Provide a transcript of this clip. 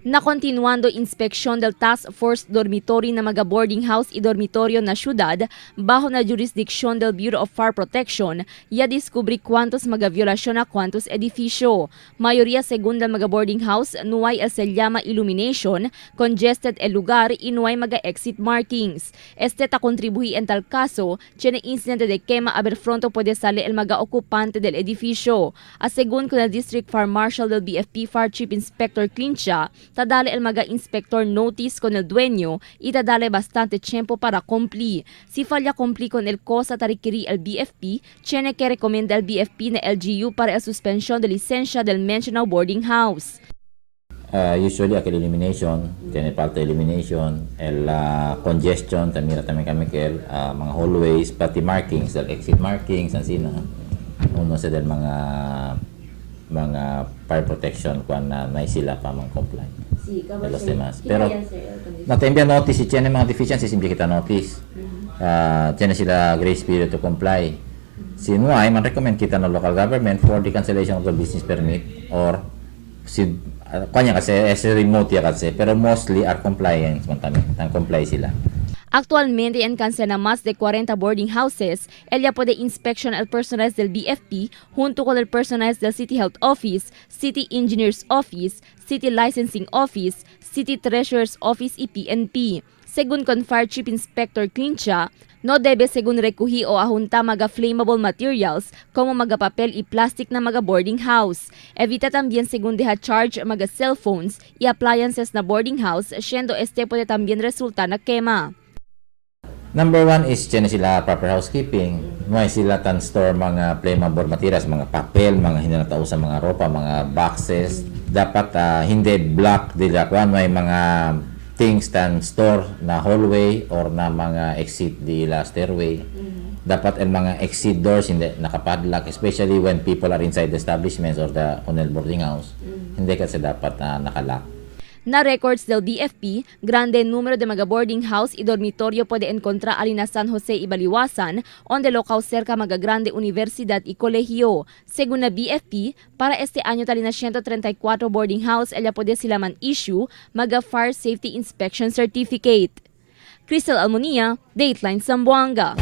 Na continuando inspeksyon del Task Force Dormitory na mga boarding house y dormitorio na syudad bajo na jurisdiksyon del Bureau of Fire Protection, ya descubri cuantos mga violasyon a cuantos edifisyo. Mayoría según del mga boarding house, nuay el se llama illumination, congested el lugar y nuay mga exit markings. Este ta contribuí en tal caso, tiene incidente de quema haber pronto puede sale el mga ocupante del edificio. A según con el District Fire Marshal del BFP Fire Chief Inspector Clincha, tadale el mga inspector notice con el dueño y tadale bastante tiempo para cumplir. Si falla cumplir con el cosa tarikiri el BFP, tiene que recomenda el BFP na LGU para el suspensión de licencia del mencionado boarding house. Usually aquel elimination, tiene parte elimination, el congestion, tamira también kami kel mga hallways, pati markings, el exit markings, ang sina, uno sa del mga fire protection kung na sila pa comply de los demás. Pero natembian notice si tiene mga deficiencies, hindi kita notice. Tiene sila grace period to comply. Si nuay, man recommend kita ng local government for the cancellation of the business permit or si kanya kasi remote ya kasi, pero mostly are compliant man kami, comply sila. Actualmente en cancela más de 40 boarding houses, ella puede inspection el personal del BFP junto con el personal del City Health Office, City Engineers Office, City Licensing Office, City Treasurer's Office y PNP. Según con Fire Chief Inspector Clincha, no debe según rekuhi o ahunta mga flammable materials como mga papel y plastic na mga boarding house. Evita también según deja charge mga cellphones y appliances na boarding house, siendo este puede también resulta na quema. Number one is tiene sila proper housekeeping. May sila tan store mga flammable materials, mga papel, mga hindi natao sa mga ropa, mga boxes. Dapat hindi block dila kung may mga things tan store na hallway or na mga exit dila stairway. Dapat ang mga exit doors hindi nakapadlock, especially when people are inside the establishments or the on boarding house. Hindi kasi dapat nakalock. Na records del BFP, grande número de mga boarding house y dormitorio puede encontrar alina San Jose y Baliwasan, onde locaw cerca mga grande universidad y colegio. Según na BFP, para este año talina 134 boarding house, ella puede sila man issue mga Fire Safety Inspection Certificate. Crystal Almonia, Dateline Zamboanga.